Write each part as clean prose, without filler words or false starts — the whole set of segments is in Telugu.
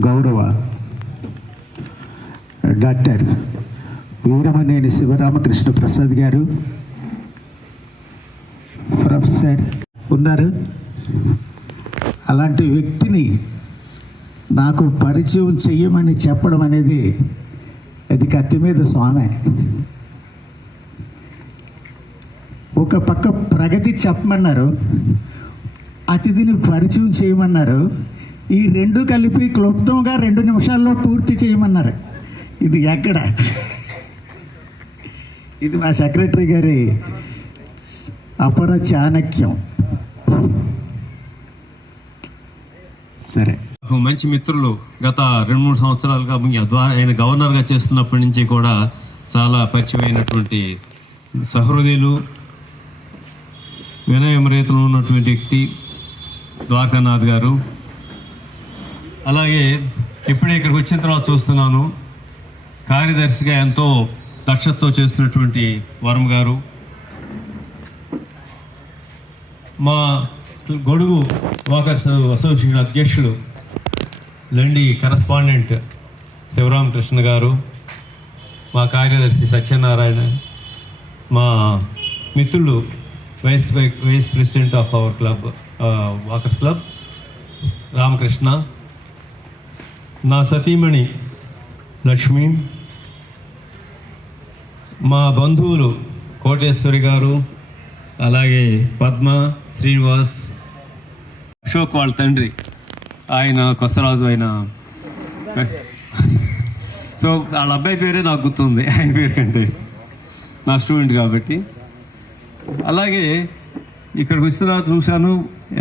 గౌరవ డాక్టర్ వీరమనేని శివరామకృష్ణ ప్రసాద్ గారు ప్రొఫెసర్ ఉన్నారు. అలాంటి వ్యక్తిని నాకు పరిచయం చెయ్యమని చెప్పడం అనేది అది కత్తి మీద స్వామి. ఒక పక్క ప్రగతి చెప్పమన్నారు, అతిథిని పరిచయం చేయమన్నారు. ఈ రెండు కలిపి క్లుప్తంగా 2 నిమిషాల్లో పూర్తి చేయమన్నారు. ఇది ఎక్కడ? ఇది మా సెక్రటరీ గారి అపర చాణక్యం. సరే, మంచి మిత్రులు గత 2-3 సంవత్సరాలుగా ఆయన గవర్నర్గా చేస్తున్నప్పటి నుంచి కూడా చాలా పరిచయమైనటువంటి సహృదయులు, వినయమరేతలు ఉన్నటువంటి వ్యక్తి ద్వారకానాథ్ గారు. అలాగే ఇప్పుడే ఇక్కడికి వచ్చిన తర్వాత చూస్తున్నాను, కార్యదర్శిగా ఎంతో దక్షతతో చేస్తున్నటువంటి వరం గారు, మా గొడుగు వాకర్స్ అసోసియేషన్ అధ్యక్షుడు లండి కరస్పాండెంట్ శివరామకృష్ణ గారు, మా కార్యదర్శి సత్యనారాయణ, మా మిత్రులు vice president of our club walkers club Ramakrishna, నా సతీమణి లక్ష్మి, మా బంధువులు కోటేశ్వరి గారు, అలాగే పద్మ, శ్రీనివాస్, అశోక్ వాళ్ళ తండ్రి ఆయన కొసరాజు, ఆయన సో వాళ్ళ అబ్బాయి పేరే నాకు గుర్తుంది, ఆయన పేరు కంటే నా స్టూడెంట్ కాబట్టి. అలాగే ఇక్కడికి వచ్చిన తర్వాత చూశాను,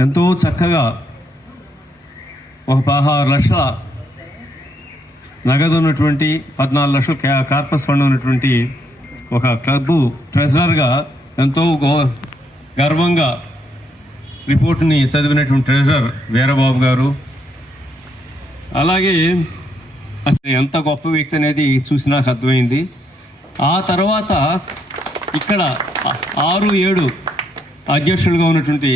ఎంతో చక్కగా ఒక 16 లక్షల నగదు ఉన్నటువంటి, 14 లక్షల కార్పస్ ఫండ్ ఉన్నటువంటి ఒక క్లబ్ ట్రెజరర్గా ఎంతో గర్వంగా రిపోర్ట్ని చదివినటువంటి ట్రెజరర్ వీరబాబు గారు. అలాగే అసలు ఎంత గొప్ప వ్యక్తి అనేది చూసి నాకు అర్థమైంది. ఆ తర్వాత ఇక్కడ 6-7 అధ్యక్షులుగా ఉన్నటువంటి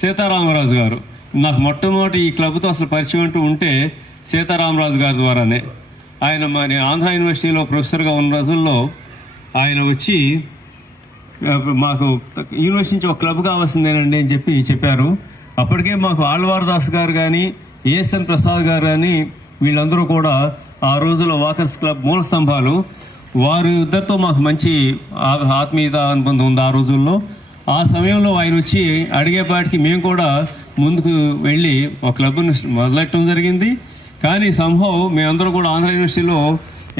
సీతారామరాజు గారు, నాకు మొట్టమొదటి ఈ క్లబ్తో అసలు పరిచయం అంటూ ఉంటే సీతారామరాజు గారి ద్వారానే. ఆయన మరి ఆంధ్ర యూనివర్సిటీలో ప్రొఫెసర్గా ఉన్న రోజుల్లో ఆయన వచ్చి మాకు యూనివర్సిటీ నుంచి ఒక క్లబ్ కావాల్సిందేనండి అని చెప్పారు. అప్పటికే మాకు ఆళ్వార్ దాస్ గారు కానీ, ఏఎస్ఎన్ ప్రసాద్ గారు కానీ, వీళ్ళందరూ కూడా ఆ రోజుల్లో వాకర్స్ క్లబ్ మూల స్తంభాలు. వారు ఇద్దరితో మాకు మంచి ఆత్మీయత అనుబంధం ఉంది ఆ రోజుల్లో. ఆ సమయంలో ఆయన వచ్చి అడిగేపాటికి మేము కూడా ముందుకు వెళ్ళి ఒక క్లబ్ను మొదలెట్టడం జరిగింది. కానీ సంభవ్ మేమందరూ కూడా ఆంధ్ర యూనివర్సిటీలో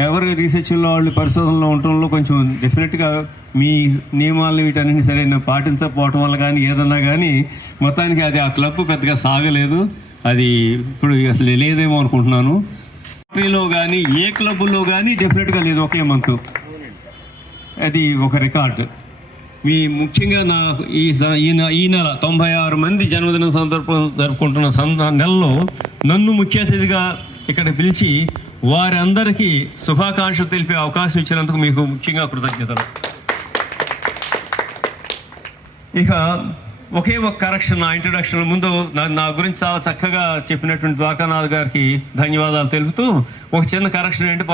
ఎవరి రీసెర్చ్లో వాళ్ళు పరిశోధనలో ఉండటంలో కొంచెం డెఫినెట్గా మీ నియమాలను వీటన్నింటినీ సరైన పాటించకపోవటం వల్ల కానీ ఏదన్నా కానీ మొత్తానికి అది ఆ క్లబ్ పెద్దగా సాగలేదు. అది ఇప్పుడు అసలు లేదేమో అనుకుంటున్నాను. లో కానీ ఏ క్లబ్లో కానీ డెఫినెట్గా లేదు ఒకే మంత్. అది ఒక రికార్డు. ముఖ్యంగా నా ఈ నెల 96 మంది జన్మదిన జరుపుకుంటున్న నెలలో నన్ను ముఖ్య అతిథిగా ఇక్కడ పిలిచి వారందరికీ శుభాకాంక్షలు తెలిపే అవకాశం ఇచ్చినందుకు మీకు ముఖ్యంగా కృతజ్ఞతలు. ఇక ఒకే ఒక కరెక్షన్, నా ఇంట్రడక్షన్ ముందు నా గురించి చాలా చక్కగా చెప్పినటువంటి ద్వారకానాథ్ గారికి ధన్యవాదాలు తెలుపుతూ ఒక చిన్న కరెక్షన్ ఏంటి,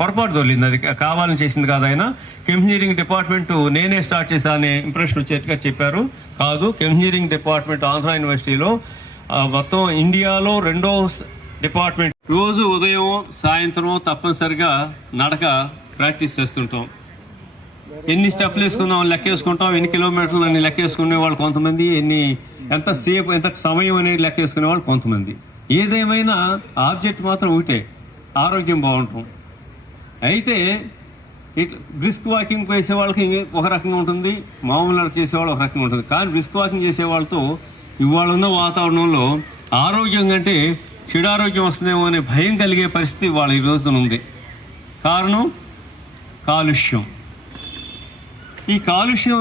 పొరపాటు తోలింది, అది కావాలని చేసింది కాదు. ఆయన కెమింజనీరింగ్ డిపార్ట్మెంట్ నేనే స్టార్ట్ చేశానే ఇంప్రెషన్ వచ్చేట్టుగా చెప్పారు. కాదు, కెమింజనీరింగ్ డిపార్ట్మెంట్ ఆంధ్ర యూనివర్సిటీలో మొత్తం ఇండియాలో 2వ డిపార్ట్మెంట్. రోజు ఉదయం సాయంత్రం తప్పనిసరిగా నడక ప్రాక్టీస్ చేస్తుంటాం. ఎన్ని స్టెప్లు వేసుకున్నాం లెక్కేసుకుంటాం, ఎన్ని కిలోమీటర్లు అని లెక్కేసుకునే వాళ్ళు కొంతమంది, ఎంతసేపు ఎంత సమయం అనేది లెక్కేసుకునే వాళ్ళు కొంతమంది. ఏదేమైనా ఆబ్జెక్ట్ మాత్రం ఒకటే, ఆరోగ్యం బాగుంటాం. అయితే ఇట్లా బ్రిస్క్ వాకింగ్ చేసే వాళ్ళకి ఒక రకంగా ఉంటుంది, మామూలు చేసేవాళ్ళు ఒక రకంగా ఉంటుంది. కానీ బ్రిస్క్ వాకింగ్ చేసే వాళ్ళతో ఇవాళ ఉన్న వాతావరణంలో ఆరోగ్యం కంటే చెడారోగ్యం వస్తుందేమో అనే భయం కలిగే పరిస్థితి వాళ్ళ ఈ రోజున ఉంది. కారణం కాలుష్యం. ఈ కాలుష్యం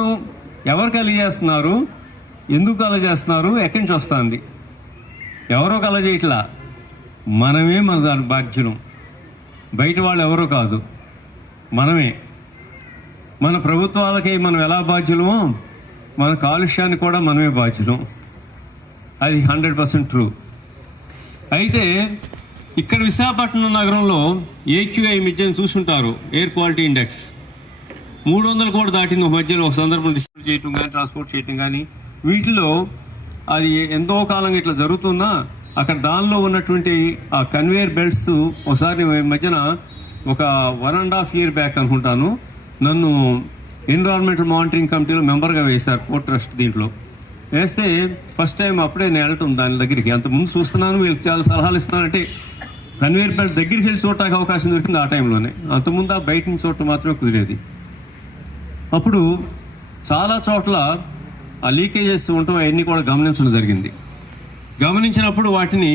ఎవరు కలిగేస్తున్నారు, ఎందుకు కలగజేస్తున్నారు, ఎక్కడి నుంచి వస్తుంది? ఎవరో కలగజేయట్లా, మనమే మన దాని బాధ్యులం. బయట వాళ్ళు ఎవరో కాదు, మనమే. మన ప్రభుత్వాలకి మనం ఎలా బాధ్యులమో మన కాలుష్యానికి కూడా మనమే బాధ్యులం. అది 100% ట్రూ. అయితే ఇక్కడ విశాఖపట్నం నగరంలో ఏక్యూఐ మధ్యన చూసుంటారు, ఎయిర్ క్వాలిటీ ఇండెక్స్ 300 కూడా దాటింది ఒక మధ్యలో ఒక సందర్భం డిస్ట్రిబ్యూట్ చేయటం కానీ ట్రాన్స్పోర్ట్ చేయటం కానీ. వీటిలో అది ఎంతో కాలంగా ఇట్లా జరుగుతున్నా అక్కడ దానిలో ఉన్నటువంటి ఆ కన్వేయర్ బెల్ట్స్ ఒకసారి మధ్యన ఒక 1.5 year బ్యాక్ అనుకుంటాను నన్ను ఎన్విరాన్మెంటల్ మానిటరింగ్ కమిటీలో మెంబర్గా వేశారు పోర్ట్ ట్రస్ట్. దీంట్లో వేస్తే ఫస్ట్ టైం అప్పుడే నేను వెళ్ళటం దాని దగ్గరికి. అంతకుముందు చూస్తున్నాను, వీళ్ళకి చాలా సలహాలు ఇస్తున్నానంటే కన్వేయర్ బెల్ట్ దగ్గరికి వెళ్ళి చూడటానికి అవకాశం దొరికింది ఆ టైంలోనే. అంతకుముందు ఆ బయట నుంచి చూడటం మాత్రమే కుదిరేది. అప్పుడు చాలా చోట్ల ఆ లీకేజెస్ ఉండటం అవన్నీ కూడా గమనించడం జరిగింది. గమనించినప్పుడు వాటిని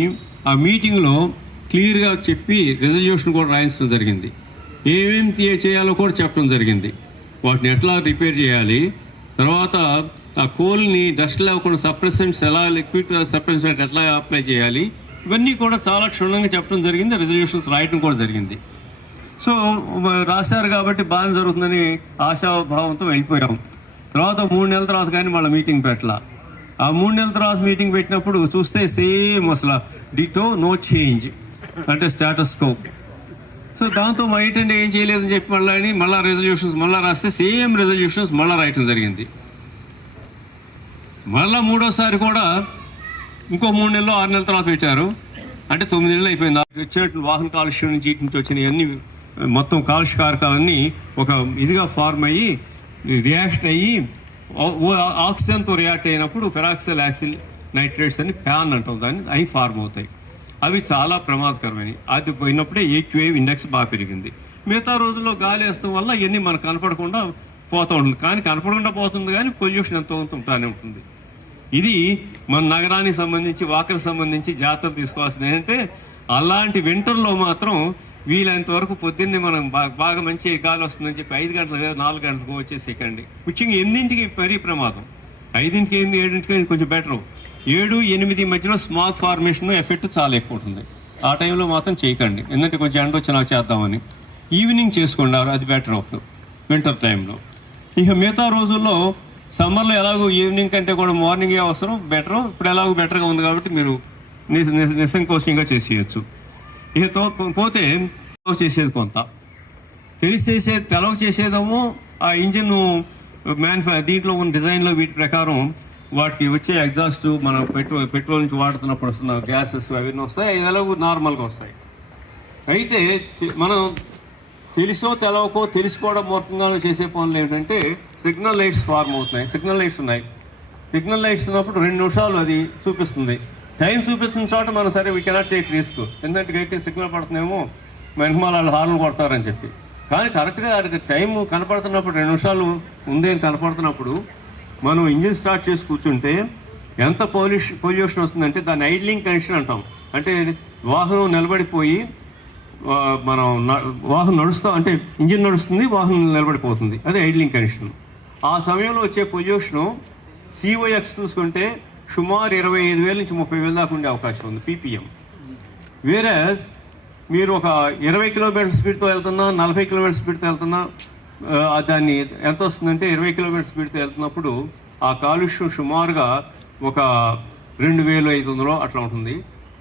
ఆ మీటింగ్లో క్లియర్గా చెప్పి రెజల్యూషన్ కూడా రాయించడం జరిగింది. ఏమేమి చేయాలో కూడా చెప్పడం జరిగింది. వాటిని ఎట్లా రిపేర్ చేయాలి, తర్వాత ఆ కోల్ని డస్ట్ లేకుండా సప్రెసెంట్స్ ఎలా, లిక్విడ్ సప్రెసెంట్ ఎట్లా అప్లై చేయాలి, ఇవన్నీ కూడా చాలా క్షుణ్ణంగా చెప్పడం జరిగింది. రెజల్యూషన్స్ రాయటం కూడా జరిగింది. సో రాశారు కాబట్టి బాగా జరుగుతుందని ఆశాభావంతో వెళ్ళిపోయాం. తర్వాత 3 నెలల తర్వాత కానీ మళ్ళీ మీటింగ్ పెట్టాల. ఆ 3 నెలల తర్వాత మీటింగ్ పెట్టినప్పుడు చూస్తే సేమ్ అసలు డిటో, నో చేంజ్, అంటే స్టేటస్ కో. సో దాంతో ఏంటంటే ఏం చేయలేదని చెప్పి మళ్ళీ రెజల్యూషన్స్ మళ్ళీ రాస్తే సేమ్ రెజల్యూషన్స్ మళ్ళీ రాయటం జరిగింది. మళ్ళీ మూడోసారి కూడా ఇంకో 3 నెలలు 6 నెలల తర్వాత పెట్టారు. అంటే 9 నెలలు అయిపోయింది. వచ్చినట్టు వాహన కాలుష్యం నుంచి ఇటు నుంచి వచ్చిన అన్ని మొత్తం కాలుష్య కారకాలన్నీ ఒక ఇదిగా ఫార్మ్ అయ్యి రియాక్ట్ అయ్యి ఆక్సిజన్తో రియాక్ట్ అయినప్పుడు ఫెరాక్సిల్ యాసిడ్ నైట్రేట్స్ అని ప్యాన్ అంటాం దాన్ని, అవి ఫార్మ్ అవుతాయి. అవి చాలా ప్రమాదకరమైనవి. అది పోయినప్పుడే ఏక్యూఐ ఇండెక్స్ బాగా పెరిగింది. మిగతా రోజుల్లో గాలి వేస్తాం వల్ల ఇవన్నీ మనకు కనపడకుండా పోతూ ఉంటుంది. కానీ కనపడకుండా పోతుంది, కానీ పొల్యూషన్ ఎంతో ఉంటానే ఉంటుంది. ఇది మన నగరానికి సంబంధించి వాకర్కి సంబంధించి జాగ్రత్తలు తీసుకోవాల్సింది ఏంటంటే అలాంటి వింటర్లో మాత్రం వీలైనంత వరకు పొద్దున్నే మనం బాగా మంచి గాలి వస్తుందని చెప్పి 5 గంటలకు 4 గంటలకు వచ్చేసేకండి. ముఖ్యంగా 8ంటికి మరీ ప్రమాదం. 5ంటికి 7ంటికి కొంచెం బెటరు. 7, 8 మధ్యలో స్మాగ్ ఫార్మేషన్ ఎఫెక్ట్ చాలా ఎక్కువ ఉంటుంది. ఆ టైంలో మాత్రం చేయకండి, ఎందుకంటే కొంచెం ఎండ వచ్చి నాకు చేద్దామని. ఈవినింగ్ చేసుకోండి, అది బెటర్ అవుతుంది వింటర్ టైంలో. ఇక మిగతా రోజుల్లో సమ్మర్లో ఎలాగో ఈవినింగ్ కంటే కూడా మార్నింగే అవసరం, బెటరు. ఇప్పుడు ఎలాగో బెటర్గా ఉంది కాబట్టి మీరు నిస్సంకోచంగా చేసేయచ్చు. ఇక పోతే చేసేది కొంత తెలవ చేసేదేమో ఆ ఇంజిన్ దీంట్లో ఉన్న డిజైన్లో వీటి ప్రకారం వాటికి వచ్చే ఎగ్జాస్ట్ మనం పెట్రోల్ నుంచి వాడుతున్నప్పుడు వస్తున్న గ్యాసెస్ అవన్నీ వస్తాయి. అవి ఎలాగో నార్మల్గా వస్తాయి. అయితే మనం తెలుసో తెలవకో తెలుసుకోవడం మూర్ఖంగా చేసే పనులు ఏంటంటే సిగ్నల్ లైట్స్ ఫార్మ్ అవుతున్నాయి. సిగ్నల్ లైట్స్ ఉన్నాయి. సిగ్నల్ లైట్స్ ఉన్నప్పుడు 2 నిమిషాలు అది చూపిస్తుంది. టైం చూపిస్తున్న చోట మనం సరే వీ కెనాట్ టేక్ రిస్క్, ఎందుకంటే సిగ్నల్ పడుతుందేమో మనకి వాళ్ళు హార్న్ కొడతారని చెప్పి. కానీ కరెక్ట్గా అది టైం కనపడుతున్నప్పుడు 2 నిమిషాలు ఉందే కనపడుతున్నప్పుడు మనం ఇంజిన్ స్టార్ట్ చేసి కూర్చుంటే ఎంత పొల్యూషన్ వస్తుందంటే దాన్ని ఐడ్లింగ్ కండిషన్ అంటాం. అంటే వాహనం నిలబడిపోయి మనం వాహనం నడుస్తాం, అంటే ఇంజిన్ నడుస్తుంది, వాహనం నిలబడిపోతుంది, అదే ఐడ్లింగ్ కండిషన్. ఆ సమయంలో వచ్చే పొల్యూషను COX చూసుకుంటే సుమారు 25,000 నుంచి 30,000 దాకా ఉండే అవకాశం ఉంది PPM. వేరే మీరు ఒక 20 కిలోమీటర్ స్పీడ్తో వెళ్తున్నా, 40 కిలోమీటర్ స్పీడ్తో వెళ్తున్నా, దాన్ని ఎంత వస్తుందంటే 20 కిలోమీటర్ స్పీడ్తో వెళ్తున్నప్పుడు ఆ కాలుష్యం సుమారుగా ఒక 2,500 అట్లా ఉంటుంది.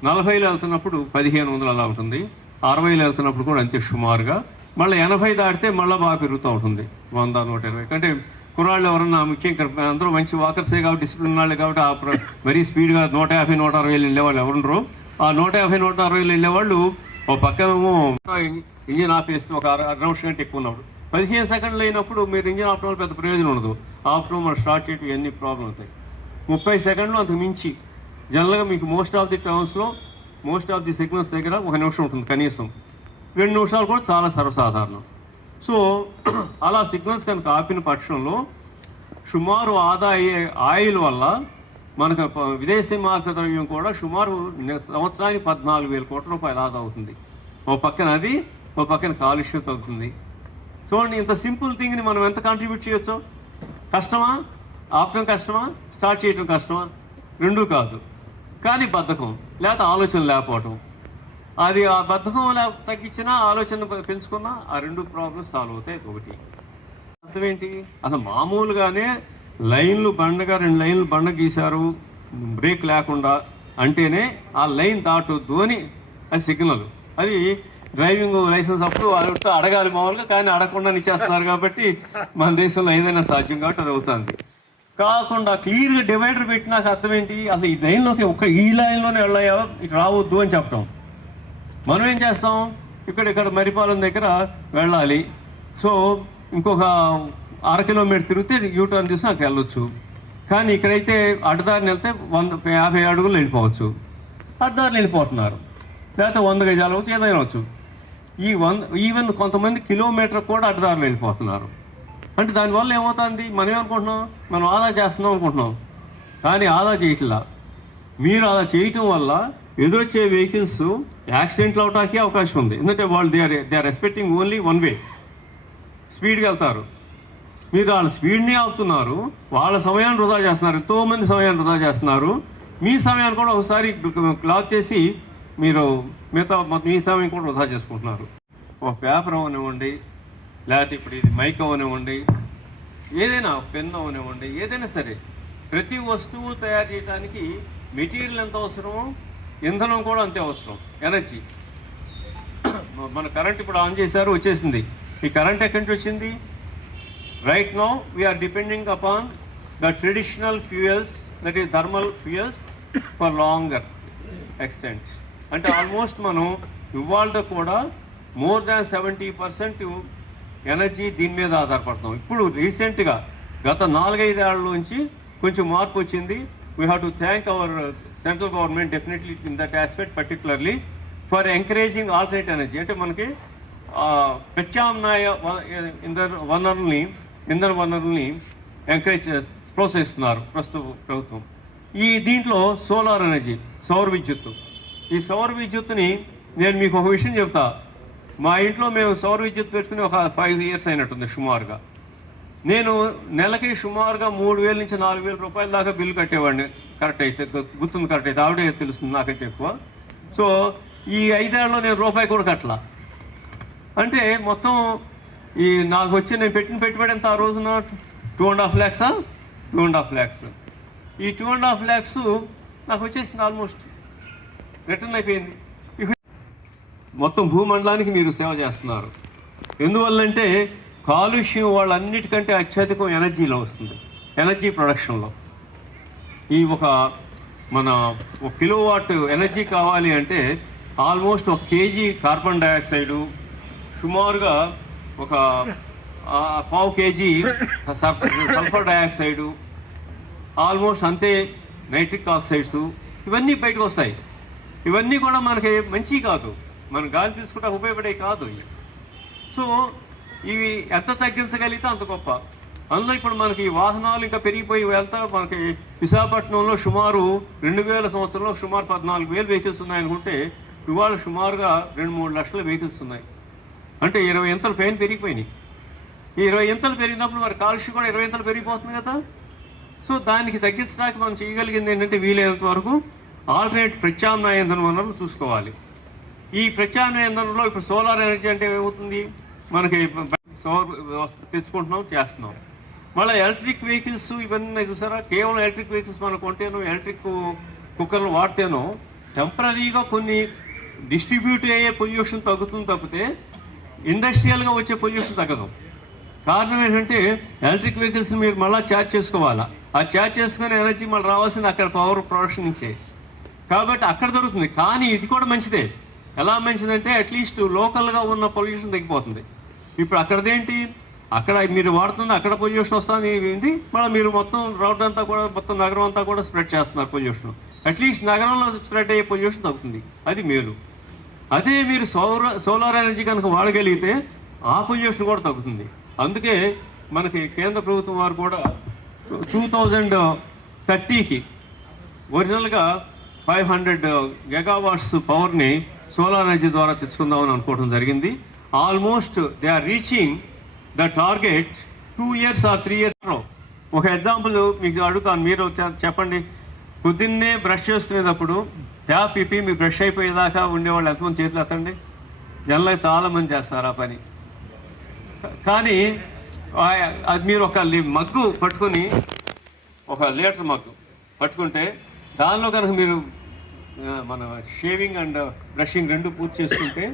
40లో వెళ్తున్నప్పుడు 1,500 అలా ఉంటుంది. 60లో వెళ్తున్నప్పుడు కూడా అంతే సుమారుగా. మళ్ళీ 80 దాటితే మళ్ళీ బాగా పెరుగుతూ ఉంటుంది, 100, 120. అంటే కుర్రాళ్ళు ఎవరన్నా ముఖ్యంగా అందరూ మంచి వాకర్సే కాబట్టి డిసిప్లిన్ వాళ్ళే కాబట్టి మరీ స్పీడ్గా 150, 160 వెళ్ళేవాళ్ళు ఎవరుండరు. ఆ 150, 160 వెళ్ళేవాళ్ళు ఓ పక్కనేమో ఇంజిన్ ఆపేస్తే ఒక 1/2 నిమిషం కంటే ఎక్కువ ఉన్నప్పుడు 15 సెకండ్లు అయినప్పుడు మీరు ఇంజిన్ ఆపడం వల్ల పెద్ద ప్రయోజనం ఉండదు. ఆపడం మనం స్టార్ట్ చేయడం ఇవన్నీ ప్రాబ్లం అవుతాయి. 30 సెకండ్లు అంతకు మించి జనరల్గా మీకు మోస్ట్ ఆఫ్ ది టౌన్స్లో మోస్ట్ ఆఫ్ ది సిగ్నల్స్ దగ్గర 1 నిమిషం ఉంటుంది కనీసం. 2 నిమిషాలు కూడా చాలా సర్వసాధారణం. సో అలా సిగ్నల్స్ కనుక ఆపిన పక్షంలో సుమారు ఆదా అయ్యే ఆయిల్ వల్ల మనకు విదేశీ మార్క ద్రవ్యం కూడా సుమారు సంవత్సరానికి 14,000 కోట్ల రూపాయలు ఆదా అవుతుంది. ఓ పక్కన అది, ఓ పక్కన కాలుష్యం తగ్గుతుంది. చూడండి, ఇంత సింపుల్ థింగ్ని మనం ఎంత కాంట్రిబ్యూట్ చేయొచ్చో. కష్టమా? ఆపడం కష్టమా? స్టార్ట్ చేయటం కష్టమా? రెండూ కాదు. కానీ బద్ధకం లేకపోతే ఆలోచన లేకపోవటం, అది ఆ బద్ధకం తగ్గించినా ఆలోచన పెంచుకున్నా ఆ 2 ప్రాబ్లమ్స్ సాల్వ్ అవుతాయి. ఒకటి అర్థం ఏంటి, అసలు మామూలుగానే లైన్లు బండగా 2 లైన్లు బండ గీశారు బ్రేక్ లేకుండా అంటేనే ఆ లైన్ దాటొద్దు అని అది సిగ్నల్. అది డ్రైవింగ్ లైసెన్స్ అప్పుడు అడుగుతూ అడగాలి మామూలుగా, కానీ అడగకుండా ఇచ్చేస్తున్నారు కాబట్టి మన దేశంలో ఏదైనా సాధ్యం కాబట్టి అది అవుతుంది. కాకుండా క్లియర్గా డివైడర్ పెట్టి నాకు అర్థం ఏంటి, అసలు ఈ లైన్లోకి ఈ లైన్లోనే వెళ్ళాయా, ఇటు రావద్దు అని చెప్పటం. మనం ఏం చేస్తాం, ఇక్కడ మరిపాలెం దగ్గర వెళ్ళాలి, సో ఇంకొక 1/2 కిలోమీటర్ తిరిగితే యూటర్న్ తీసి నాకు వెళ్ళొచ్చు. కానీ ఇక్కడైతే అడ్డదారిని వెళ్తే 150 అడుగులు వెళ్ళిపోవచ్చు. అడ్డదారిని వెళ్ళిపోతున్నారు, లేకపోతే 100 గజాలు అవచ్చు, ఏదైనా వచ్చు. ఈవెన్ కొంతమంది కిలోమీటర్ కూడా అడ్డదారులు వెళ్ళిపోతున్నారు. అంటే దానివల్ల ఏమవుతుంది, మనం ఏమనుకుంటున్నాం, మనం ఆదా చేస్తున్నాం అనుకుంటున్నాం, కానీ ఆదా చేయట్లా. మీరు ఆదా చేయటం వల్ల ఎదురొచ్చే వెహికల్స్ యాక్సిడెంట్లు అవటానికి అవకాశం ఉంది. ఎందుకంటే వాళ్ళు they are respecting only one way, స్పీడ్కి వెళ్తారు. మీరు వాళ్ళ స్పీడ్ని ఆపుతున్నారు, వాళ్ళ సమయాన్ని వృధా చేస్తున్నారు, ఎంతోమంది సమయాన్ని వృధా చేస్తున్నారు. మీ సమయాన్ని కూడా ఒకసారి క్లాక్ చేసి మీరు మీ సమయం కూడా వృధా చేసుకుంటున్నారు. ఒక పేపర్ అవనివ్వండి, లేకపోతే ఇప్పుడు ఇది మైక్ అవనివ్వండి, ఏదైనా పెన్ అవనివ్వండి, ఏదైనా సరే ప్రతి వస్తువు తయారు చేయడానికి మెటీరియల్ ఎంత అవసరమో ఇంధనం కూడా అంతే అవసరం, ఎనర్జీ. మన కరెంట్ ఇప్పుడు ఆన్ చేశారు, వచ్చేసింది. ఈ కరెంట్ ఎక్కడి నుంచి వచ్చింది? Right now we are depending upon the traditional fuels, that is thermal fuels for longer extent. అంటే ఆల్మోస్ట్ మనం ఇవాళ కూడా మోర్ దాన్ 70% ఎనర్జీ దీని మీద ఆధారపడతాం. ఇప్పుడు రీసెంట్గా గత 4-5 ఏళ్ళలోంచి కొంచెం మార్పు వచ్చింది. We have to thank our central government definitely in that aspect, particularly for encouraging alternate energy. అంటే మనకి ప్రత్యామ్నాయ ఇంధన వనరుల్ని ఎంకరేజ్ ప్రోత్సహిస్తున్నారు ప్రస్తుత ప్రభుత్వం. దీంట్లో సోలార్ ఎనర్జీ, సౌర విద్యుత్తు. ఈ సౌర విద్యుత్తుని నేను మీకు ఒక విషయం చెప్తా. మా ఇంట్లో మేము సౌర విద్యుత్ పెట్టుకుని ఒక 5 years అయినట్టుంది సుమారుగా. నేను నెలకి సుమారుగా 3,000 నుంచి 4,000 రూపాయల దాకా బిల్లు కట్టేవాడిని. కరెక్ట్ అయితే గుర్తుంది, కరెక్ట్ అయితే ఆవిడే తెలుస్తుంది నాకంటే ఎక్కువ. సో ఈ 5 ఏళ్ళలో నేను రూపాయి కూడా కట్టలా. అంటే మొత్తం నాకు వచ్చి నేను పెట్టిన పెట్టుబడి ఎంత ఆ రోజున 2.5 lakhs. 2.5 lakhs. ఈ 2.5 lakhs నాకు వచ్చేసింది, ఆల్మోస్ట్ రిటర్న్ అయిపోయింది. మొత్తం భూమండలానికి మీరు సేవ చేస్తున్నారు. ఎందువల్లంటే కాలుష్యం వాళ్ళన్నిటికంటే అత్యధికం ఎనర్జీలో వస్తుంది, ఎనర్జీ ప్రొడక్షన్లో. ఈ ఒక కిలోవాట్ ఎనర్జీ కావాలి అంటే ఆల్మోస్ట్ 1 kg కార్బన్ డైఆక్సైడు, సుమారుగా ఒక 1/2 kg సల్ఫర్ డైఆక్సైడు, ఆల్మోస్ట్ అంతే నైట్రిక్ ఆక్సైడ్స్, ఇవన్నీ బయటకు వస్తాయి. ఇవన్నీ కూడా మనకి మంచి కాదు, మనం గాలి తీసుకుంటే ఉపయోగపడే కాదు. సో ఇవి ఎంత తగ్గించగలిగితే అంత గొప్ప. అందులో ఇప్పుడు మనకి వాహనాలు ఇంకా పెరిగిపోయి వెళ్తా మనకి విశాఖపట్నంలో సుమారు 2000 సంవత్సరంలో సుమారు 14,000 వెహికల్స్ ఉన్నాయనుకుంటే ఇవాళ సుమారుగా 2-3 లక్షల వెహికల్స్ ఉన్నాయి. అంటే 20 అంతలు పైన పెరిగిపోయినాయి. ఈ 20 అంతలు పెరిగినప్పుడు మరి కాలుష్యం కూడా 20 అంతలు పెరిగిపోతుంది కదా. సో దానికి తగ్గించడానికి మనం చేయగలిగింది ఏంటంటే వీలైనంత వరకు ఆల్టర్నేట్ ప్రత్యామ్నాయ ఇంధన వనరులు చూసుకోవాలి. ఈ ప్రత్యామ్నాయ ఇంధనంలో ఇప్పుడు సోలార్ ఎనర్జీ అంటే ఏమవుతుంది, మనకి సౌర్ తెచ్చుకుంటున్నాం, చేస్తున్నాం. మళ్ళీ ఎలక్ట్రిక్ వెహికల్స్ ఇవన్నీ చూసారా, కేవలం ఎలక్ట్రిక్ వెహికల్స్ మనం కొంటేనో ఎలక్ట్రిక్ కుక్కర్లు వాడితేనో టెంపరీగా కొన్ని డిస్ట్రిబ్యూట్ అయ్యే పొల్యూషన్ తగ్గుతుంది తప్పితే ఇండస్ట్రియల్గా వచ్చే పొల్యూషన్ తగ్గదు. కారణం ఏంటంటే ఎలక్ట్రిక్ వెహికల్స్ మీరు మళ్ళీ ఛార్జ్ చేసుకోవాలా, ఆ ఛార్జ్ చేసుకునే ఎనర్జీ మళ్ళీ రావాల్సింది అక్కడ పవర్ ప్రొడక్షన్ నుంచే, కాబట్టి అక్కడ దొరుకుతుంది. కానీ ఇది కూడా మంచిదే. ఎలా మంచిదంటే అట్లీస్ట్ లోకల్గా ఉన్న పొల్యూషన్ తగ్గిపోతుంది. ఇప్పుడు అక్కడదేంటి, అక్కడ మీరు వాడుతుంది, అక్కడ పొల్యూషన్ వస్తుంది, ఏంటి మళ్ళీ మీరు మొత్తం రోడ్ అంతా కూడా మొత్తం నగరం అంతా కూడా స్ప్రెడ్ చేస్తున్నారు పొల్యూషన్. అట్లీస్ట్ నగరంలో స్ప్రెడ్ అయ్యే పొల్యూషన్ తగ్గుతుంది, అది మేలు. అదే మీరు సోలార్ ఎనర్జీ కనుక వాడగలిగితే ఆ పొల్యూషన్ కూడా తగ్గుతుంది. అందుకే మనకి కేంద్ర ప్రభుత్వం వారు కూడా 2030కి ఒరిజినల్గా 500 గెగావాట్స్ పవర్ని సోలార్ ఎనర్జీ ద్వారా తెచ్చుకుందామని అనుకోవడం జరిగింది. Almost they are reaching the target 2 years or 3 years. ఒక ఎగ్జాంపుల్ మీకు అడుగుతాను, మీరు చెప్పండి. పొద్దున్నే బ్రష్ చేసుకునేటప్పుడు ట్యాప్ ఇప్పి మీ బ్రష్ అయిపోయేదాకా ఉండేవాళ్ళు ఎంతమంది చేతులు ఎత్తండి. జనరల్గా చాలామంది చేస్తారు ఆ పని. కానీ అది మీరు ఒక మగ్గు పట్టుకొని, 1 లీటర్ మగ్గు పట్టుకుంటే దానిలో కనుక మీరు మన షేవింగ్ అండ్ బ్రషింగ్ రెండు పూర్తి చేసుకుంటే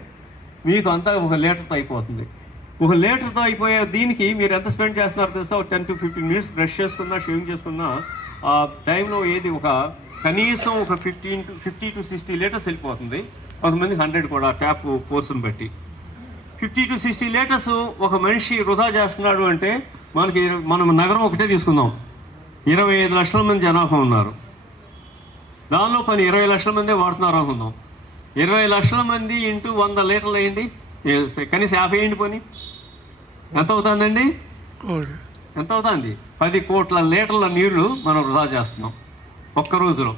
మీకు అంతా 1 లీటర్తో అయిపోతుంది. 1 లీటర్తో అయిపోయే దీనికి మీరు ఎంత స్పెండ్ చేస్తున్నారు తెలుసా? 10 to 15 మినిట్స్ బ్రష్ చేసుకున్నా షేవింగ్ చేసుకున్నా ఆ టైంలో ఏది కనీసం ఒక 50 to 60 లీటర్స్ వెళ్ళిపోతుంది. కొంతమంది 100 కూడా ట్యాప్ ఫోర్స్ని బట్టి. 50 to 60 లీటర్స్ ఒక మనిషి వృధా చేస్తున్నాడు అంటే మనం నగరం ఒకటే తీసుకుందాం. 25 లక్షల మంది జనాభా ఉన్నారు. దానిలో 20 లక్షల మందే వాడుతున్నారు అనుకుందాం. 20 లక్షల మంది ఇంటూ 100 లీటర్లు వేయండి, కనీసం 50 వేయండి. పోనీ ఎంత అవుతుందండి? ఎంత అవుతుంది? 10 కోట్ల లీటర్ల నీళ్లు మనం వృధా చేస్తున్నాం ఒక్క రోజులో.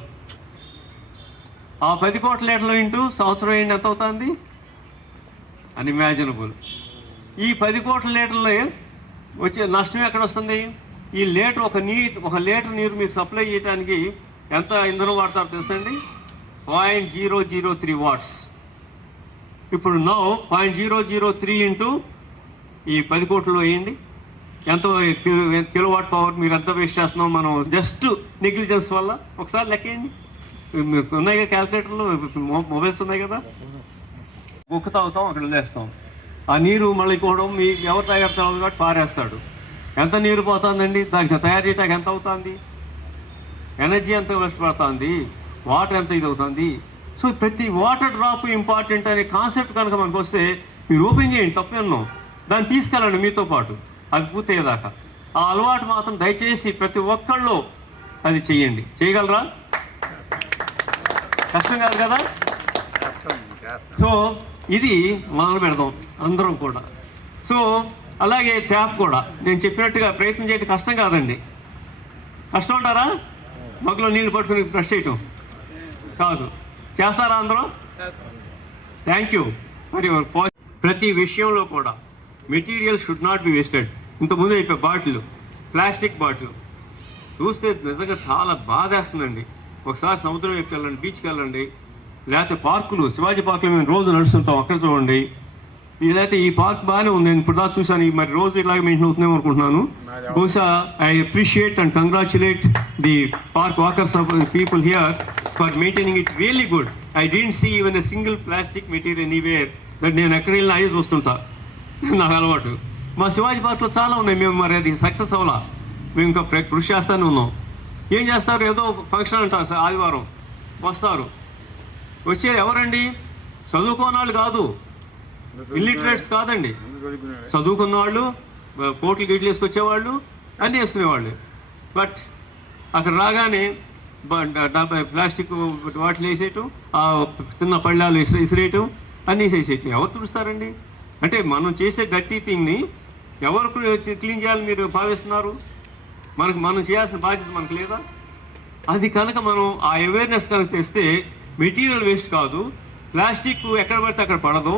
ఆ 10 కోట్ల లీటర్లు ఇంటూ సంవత్సరం వేయండి, ఎంత అవుతుంది? అన్ఇమాజినబుల్. ఈ 10 కోట్ల లీటర్లు వచ్చే నష్టం ఎక్కడ వస్తుంది? ఈ లీటర్ ఒక లీటర్ నీరు మీకు సప్లై చేయడానికి ఎంత ఇంధనం వాడతారో తెలుసండి? 0.003 వాట్స్. ఇప్పుడు 0.003 ఇంటూ ఈ 10 కోట్లు వేయండి, ఎంత కిలోవాట్ పవర్ మీరు ఎంత వేస్ట్ చేస్తున్నాం మనం జస్ట్ నెగ్లిజెన్స్ వల్ల. ఒకసారి లెక్కేయండి. ఉన్నాయి కదా క్యాల్కులేటర్లు, మొబైల్స్ ఉన్నాయి కదా. బుక్ తాగుతాం, అక్కడ వదిలేస్తాం. ఆ నీరు మళ్ళీ పోవడం ఎవరు తయారు కాబట్టి పారేస్తాడు. ఎంత నీరు పోతుందండి? దానికి తయారు చేయడానికి ఎంత అవుతుంది? ఎనర్జీ ఎంత వేస్ట్ పడుతుంది? వాటర్ ఎంత ఇది అవుతుంది? సో ప్రతి వాటర్ డ్రాప్ ఇంపార్టెంట్ అనే కాన్సెప్ట్ కనుక మనకు వస్తే మీరు ఓపెన్ చేయండి, తప్పే ఉన్నాం. దాన్ని తీసుకెళ్ళండి మీతో పాటు అది పూర్తయ్యేదాకా. ఆ అలవాటు మాత్రం దయచేసి ప్రతి ఒక్కళ్ళు అది చెయ్యండి. చేయగలరా? కష్టం కాదు కదా. సో ఇది మొదలు పెడదాం అందరం కూడా. సో అలాగే ట్యాప్ కూడా నేను చెప్పినట్టుగా ప్రయత్నం చేయడం కష్టం కాదండి. కష్టం అంటారా? మగ్గులో నీళ్ళు పట్టుకుని బ్రష్ చేయటం కాదు. చేస్తారా అందరూ? థ్యాంక్ యూ ఫర్ యువర్ ప్రతి విషయంలో కూడా material should not be wasted. ఇంతకుముందు అయిపోయి బాటిల్, ప్లాస్టిక్ బాటిల్ చూస్తే నిజంగా చాలా బాధేస్తుందండి. ఒకసారి సముద్రం వైపు వెళ్ళండి, బీచ్కి వెళ్ళండి, లేకపోతే పార్కులు, శివాజీ పార్కులో మేము రోజు నడుస్తుంటాం, అక్కడ చూడండి. ఇదైతే ఈ పార్క్ బాగానే ఉంది, నేను ఇప్పుడు దాకా చూశాను. మరి రోజు ఇలాగే మెయింటైన్ అవుతున్నాం అనుకుంటున్నాను. బహుశా I appreciate and congratulate the park walkers of people here for maintaining it really good. I don't see even a single plastic material anywhere. That నేను ఎక్కడ వెళ్ళినా అయ్యి చూస్తుంటా, నాకు అలవాటు. మా శివాజీ పార్క్లో చాలా ఉన్నాయి. మేము మరి అది సక్సెస్ అవ్వాలా, మేము ఇంకా కృషి చేస్తూనే ఉన్నాం. ఏం చేస్తారు? ఏదో ఫంక్షన్ అంటారు, ఆదివారం వస్తారు. వచ్చేది ఎవరండి? చదువుకోని కాదు, ఇల్లిటరేట్స్ కాదండి. చదువుకున్న వాళ్ళు, కోట్లు గీట్లు వేసుకొచ్చేవాళ్ళు, అన్నీ వేసుకునేవాళ్ళు. బట్ అక్కడ రాగానే ప్లాస్టిక్ వాటిలు వేసేయటం, ఆ తిన్న పళ్ళాలు విసిరేయటం, అన్నీ వేసేయటం. ఎవరు తుడుస్తారండి? అంటే మనం చేసే డర్టీ థింగ్ని ఎవరు క్లీన్ చేయాలని మీరు భావిస్తున్నారు? మనం చేయాల్సిన బాధ్యత మనకు లేదా? అది కనుక మనం ఆ అవేర్నెస్ కనుక తెస్తే మెటీరియల్ వేస్ట్ కాదు, ప్లాస్టిక్ ఎక్కడ పడితే అక్కడ పడదు.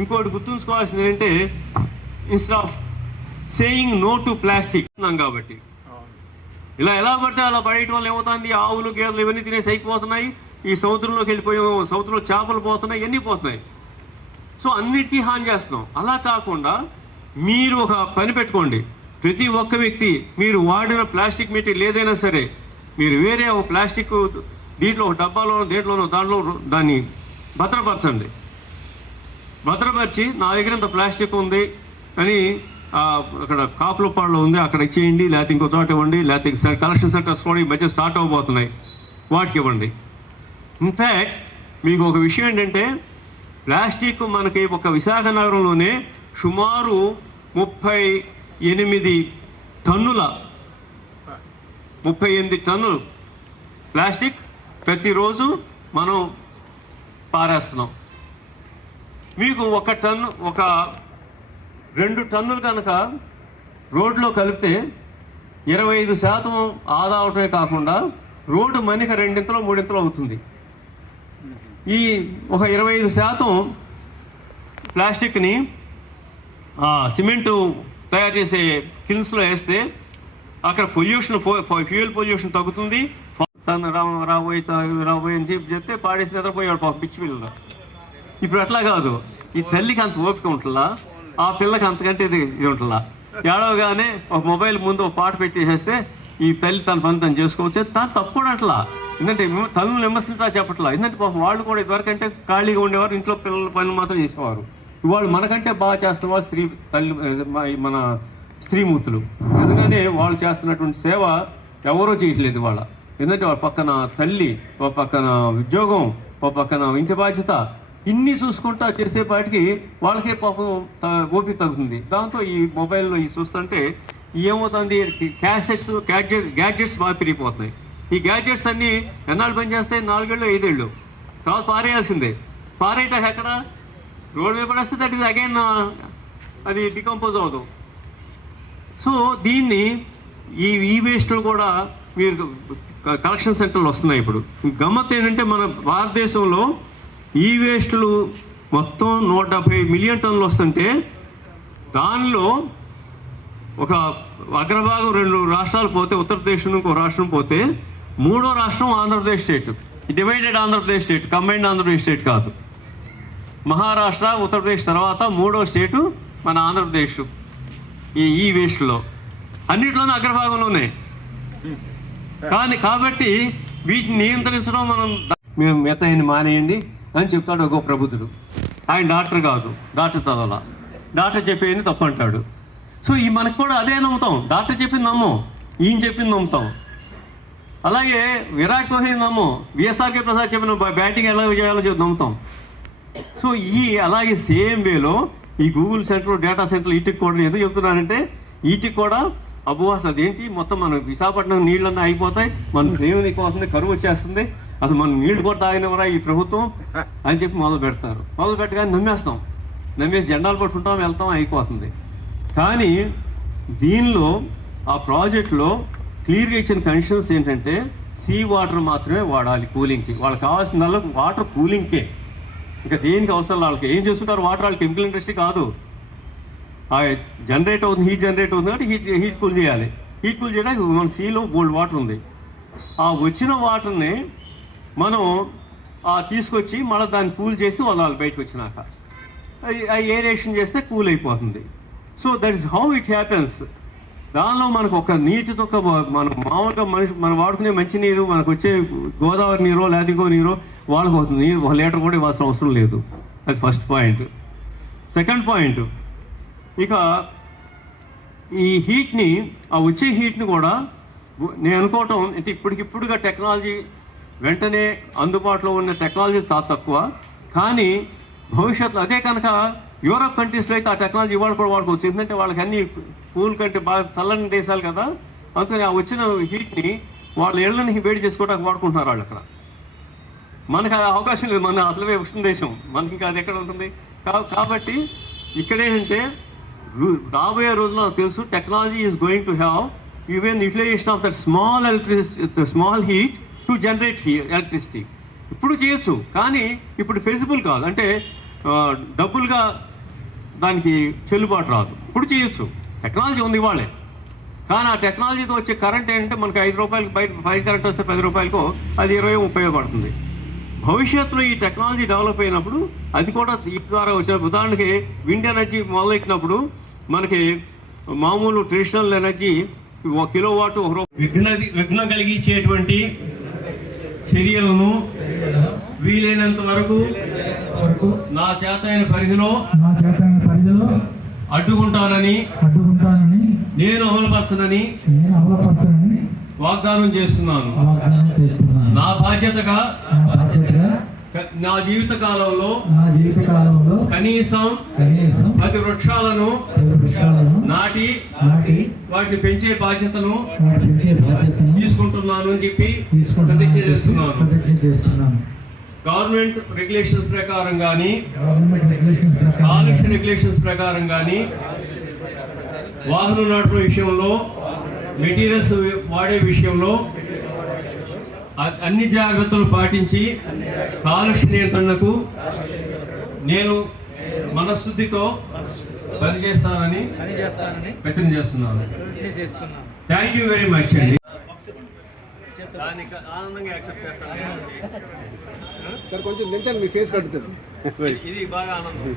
ఇంకోటి గుర్తుంచుకోవాల్సింది ఏంటంటే, instead of saying no to plastic అన్నాం కాబట్టి ఇలా ఎలా పడితే అలా పడేయటం వల్ల ఏమవుతుంది? ఆవులు, గేదెలు ఇవన్నీ తినేసి అయిపోతున్నాయి. ఈ సముద్రంలోకి వెళ్ళిపోయాం, సముద్రంలో చేపలు పోతున్నాయి, ఇవన్నీ పోతున్నాయి. సో అన్నిటికీ హాని చేస్తున్నాం. అలా కాకుండా మీరు ఒక పని పెట్టుకోండి. ప్రతి ఒక్క వ్యక్తి మీరు వాడిన ప్లాస్టిక్ మెటీరియల్ ఏదైనా సరే మీరు వేరే ఒక ప్లాస్టిక్ దీంట్లో ఒక డబ్బాలోనో దేంట్లోనో దాంట్లో దాన్ని భద్రపరచండి. భద్రపరిచి నా దగ్గర ఇంత ప్లాస్టిక్ ఉంది అని అక్కడ కాపులపాడులో ఉంది అక్కడ ఇచ్చేయండి, లేకపోతే ఇంకో చోట ఇవ్వండి, లేకపోతే కలెక్షన్ సెంటర్స్ కూడా ఈ మధ్య స్టార్ట్ అవబోతున్నాయి, వాటికి ఇవ్వండి. ఇన్ఫ్యాక్ట్ మీకు ఒక విషయం ఏంటంటే, ప్లాస్టిక్ మనకి ఒక విశాఖ నగరంలోనే సుమారు 38 టన్నులు ప్లాస్టిక్ ప్రతిరోజు మనం పారేస్తున్నాం. మీకు 1 టన్ను, 2 టన్నులు కనుక రోడ్లో కలిపితే 25% ఆదా అవటమే కాకుండా రోడ్డు మనిక 2 3 అవుతుంది. ఈ ఒక 25% ప్లాస్టిక్ని సిమెంటు తయారు చేసే కిల్స్లో వేస్తే అక్కడ పొల్యూషన్, ఫ్యూయల్ పొల్యూషన్ తగ్గుతుంది. రాబోయే అని చెప్తే పాడేసి నిద్రపోయాడు పాప పిచ్చి పిల్లలు. ఇప్పుడు అట్లా కాదు. ఈ తల్లికి అంత ఓపిక ఉంటుందా, ఆ పిల్లకి అంతకంటే ఇది ఉంటుందా? ఏడవగానే ఒక మొబైల్ ముందు ఒక పాట పెట్టేసేస్తే ఈ తల్లి తన పని తను చేసుకోవచ్చు. తను తప్పు కూడా అట్లా ఎందుకంటే తల్లులు విమర్శించా చెప్పట్లా. ఎందుకంటే పాపం వాళ్ళు కూడా ఇదివరకు అంటే ఖాళీగా ఉండేవారు, ఇంట్లో పిల్లల పనులు మాత్రం చేసేవారు. వాళ్ళు మనకంటే బాగా చేస్తున్న వాళ్ళు మన స్త్రీమూర్తులు. ఎందుకంటే వాళ్ళు చేస్తున్నటువంటి సేవ ఎవరో చేయట్లేదు వాళ్ళ. ఎందుకంటే వాళ్ళ పక్కన తల్లి, ఒక పక్కన ఉద్యోగం, ఒక పక్కన ఇంటి బాధ్యత, ఇన్ని చూసుకుంటా చేసేపాటికి వాళ్ళకే పాపం ఓపిక తగ్గుతుంది. దాంతో ఈ మొబైల్లో ఈ చూస్తుంటే ఏమవుతుంది, గ్యాడ్జెట్స్ బాగా పెరిగిపోతున్నాయి. ఈ గ్యాడ్జెట్స్ అన్నీ ఎన్నాళ్ళు పనిచేస్తాయి? 4 ఏళ్ళు 5 ఏళ్ళు, తర్వాత పారేయాల్సిందే. పారేయటాక ఎక్కడ రోడ్ మీద పడేస్తే దట్ ఈస్ అగైన్ అది డికంపోజ్ అవుతాం. సో దీన్ని ఈ వేస్ట్లు కూడా మీరు కలెక్షన్ సెంటర్లు వస్తున్నాయి. ఇప్పుడు గమ్మత్ ఏంటంటే మన భారతదేశంలో ఈ వేస్టులు మొత్తం 170 మిలియన్ టన్నులు వస్తుంటే దానిలో ఒక అగ్రభాగం 2 రాష్ట్రాలు పోతే, ఉత్తరప్రదేశ్ ఇంకో రాష్ట్రం పోతే, 3వ రాష్ట్రం Andhra Pradesh state. Divided Andhra Pradesh state, combined Andhra Pradesh state కాదు. మహారాష్ట్ర, ఉత్తరప్రదేశ్ తర్వాత 3వ స్టేటు మన ఆంధ్రప్రదేశ్. ఈ వేస్ట్లో అన్నిట్లోనూ అగ్రభాగంలోనే. కాబట్టి వీటిని నియంత్రించడం మేము మెత్తని మానేయండి అని చెప్తాడు ఒక ప్రబుద్ధుడు. ఆయన డాక్టర్ కాదు, డాక్టర్ చదవాల, డాక్టర్ చెప్పేది తప్పు అంటాడు. సో ఈ మనకు కూడా అదే నమ్ముతాం. డాక్టర్ చెప్పింది నమ్మం, ఈయన చెప్పింది నమ్ముతాం. అలాగే విరాట్ కోహ్లీ నమ్మం, విఎస్ఆర్కే ప్రసాద్ చెప్పిన బ్యాటింగ్ ఎలా చేయాలో నమ్ముతాం. సో అలాగే సేమ్ వేలో ఈ గూగుల్ సెంటర్, డేటా సెంటర్, వీటికి కూడా ఎందుకు చెప్తున్నానంటే, వీటికి కూడా అబ్బో అసలు అదేంటి, మొత్తం మన విశాఖపట్నం నీళ్ళన్నా అయిపోతాయి, మన ప్రేమ అయిపోతుంది, కరువు వచ్చేస్తుంది, అసలు మనం నీళ్లు కూడా తాగినవరా ఈ ప్రభుత్వం అని చెప్పి మొదలు పెడతారు. మొదలు పెట్టగానే నమ్మేస్తాం, నమ్మేసి జెండాలు పట్టుకుంటాం, వెళ్తాం, అయిపోతుంది. కానీ దీనిలో ఆ ప్రాజెక్టులో క్లియర్గా ఇచ్చిన కండిషన్స్ ఏంటంటే సీ వాటర్ మాత్రమే వాడాలి కూలింగ్కి. వాళ్ళకి కావాల్సిన వాటర్ కూలింగ్కే, ఇంకా దేనికి అవసరం. వాళ్ళకి ఏం చేసుకుంటారు వాటర్, వాళ్ళకి కెమికల్ ఇండస్ట్రీ కాదు. జనరేట్ అవుతుంది, హీట్ జనరేట్ అవుతుంది కాబట్టి హీట్ కూల్ చేయాలి. హీట్ కూల్ చేయడానికి మన సీలో బోల్డ్ వాటర్ ఉంది. ఆ వచ్చిన వాటర్ని మనం తీసుకొచ్చి మళ్ళీ దాన్ని కూల్ చేసి వదలాలి. బయటకు వచ్చినాక ఏరేషన్ చేస్తే కూల్ అయిపోతుంది. So that is how it happens. దానిలో మనకు ఒక నీటితో మనం మామూలుగా మనం వాడుకునే మంచినీరు, మనకు వచ్చే గోదావరి నీరో లేదా ఇంకో నీరో వాళ్ళకు అవుతుంది. 1 లీటర్ కూడా ఇవ్వాల్సిన అవసరం లేదు. అది ఫస్ట్ పాయింట్. సెకండ్ పాయింట్, ఇక ఈ హీట్ని, ఆ వచ్చే హీట్ని కూడా నేను అనుకోవటం అంటే ఇప్పటికిప్పుడుగా టెక్నాలజీ వెంటనే అందుబాటులో ఉన్న టెక్నాలజీ తక్కువ. కానీ భవిష్యత్తులో అదే కనుక యూరోప్ కంట్రీస్లో అయితే ఆ టెక్నాలజీ ఇవాళ కూడా వాడుకోవచ్చు. ఎందుకంటే వాళ్ళకి అన్ని కూల్ కంటే బాగా చల్లని దేశాలు కదా, అందుకని ఆ వచ్చిన హీట్ని వాళ్ళ ఇళ్ళని వేడి చేసుకోవడానికి వాడుకుంటున్నారు వాళ్ళు. అక్కడ మనకు అవకాశం లేదు, మన అసలే ఉష్ణ దేశం, మనకి ఇంకా అది ఎక్కడ ఉంటుంది. కాబట్టి ఇక్కడేంటంటే రాబోయే రోజుల్లో తెలుసు technology is going to have even utilization of that small heat to generate electricity. ఇప్పుడు చేయొచ్చు, కానీ ఇప్పుడు ఫెజిబుల్ కాదు. అంటే డబ్బులుగా దానికి చెల్లుబాటు రాదు. ఇప్పుడు చేయొచ్చు, టెక్నాలజీ ఉంది ఇవాళే. కానీ ఆ టెక్నాలజీతో వచ్చే కరెంట్ ఏంటంటే మనకు 5 రూపాయలకి బయట కరెంట్ వస్తే 10 రూపాయలకో అది 20-30 పడుతుంది. భవిష్యత్తులో ఈ టెక్నాలజీ డెవలప్ అయినప్పుడు అది కూడా ఈ ద్వారా వచ్చిన, ఉదాహరణకి విండ్ ఎనర్జీ మొదలెట్టినప్పుడు మనకి మామూలు ట్రెడిషనల్ ఎనర్జీ 1 కిలోవాట్ విఘ్నం కలిగించేటువంటి చర్యలను వీలైనంత వరకు నా చేతైన పరిధిలో అడ్డుకుంటానని నేను అమలుపరచనని వాగ్దానం చేస్తున్నాను. నా బాధ్యతగా నా జీవిత కాలంలో కనీసం 10 వృక్షాలను నాటి వాటిని పెంచే బాధ్యతను తీసుకుంటున్నాను అని చెప్పి ప్రతిజ్ఞ చేస్తున్నాను. గవర్నమెంట్ రెగ్యులేషన్స్ ప్రకారం కానీ, కాలుష్య రెగ్యులేషన్స్ ప్రకారం కానీ, వాహనం నడపే విషయంలో, మెటీరియల్స్ వాడే విషయంలో అన్ని జాగ్రత్తలు పాటించి కాలుష్య నియంత్రణకు నేను మనస్థితితో పనిచేస్తానని ప్రయత్నం చేస్తున్నాను. థ్యాంక్ యూ వెరీ మచ్ అండి. ఆనందంగా యాక్సెప్ట్ చేస్తాను సార్, కొంచెం దించండి, మీ ఫేస్ కట్టుతుంది. ఇది బాగా ఆనందం.